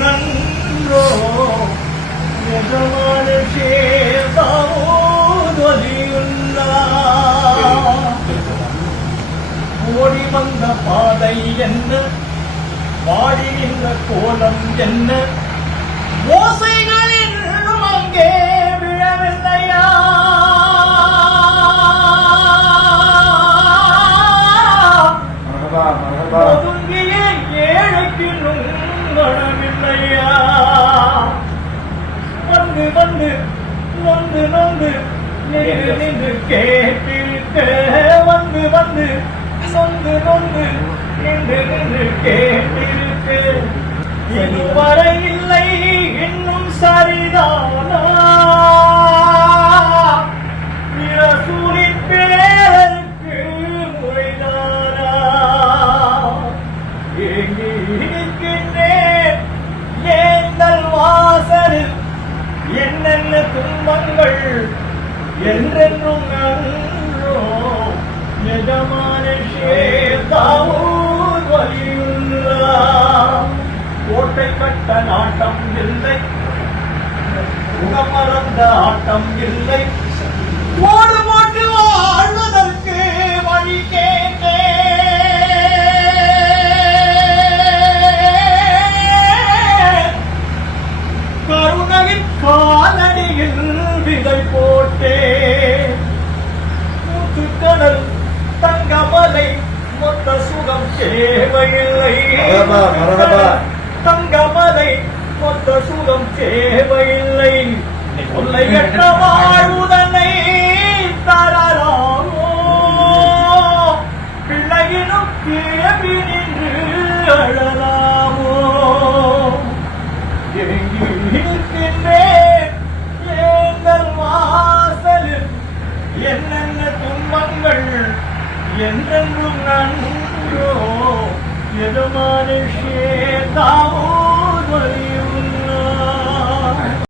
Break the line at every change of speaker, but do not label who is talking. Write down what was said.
நன்றோ எஜமான சேதாவோதொலியுள்ளா ஓடி வந்த பாதை என்ன வாடி நின்ற கோலம் என்ன ஓசைகளில் அங்கே விழவில்லையா ஒதுங்கிய ஏழைக்கு நுங்கடமில்லையா வந்து வந்து நொந்து நொந்து நின்று நின்று கேட்டிருக்க வந்து வந்து நொந்து நொந்து நின்று நின்று கேட்டிருக்க இதுவரை நாங்கள் என்றென்றும் நன்றோம் எஜமான ஷேதாவூர் கோட்டை கட்ட நாட்டம் இல்லை. முகமறந்த ஆட்டம் இல்லை. ஓடு போட்டேன் மூச்சுக்கடல் தங்கமலை மொத்த சுகம் தேவையில்லை. தங்கமலை மொத்த சுகம் தேவையில்லை கொள்ளையற்ற வாழ்வுதனை தரலாமோ? பிள்ளையினும் தேவி நின்று அழலாமோ? எங்கி என்னென்ன துன்பங்கள் என்றென்றும் நன்றோ எதமான சேதாவோ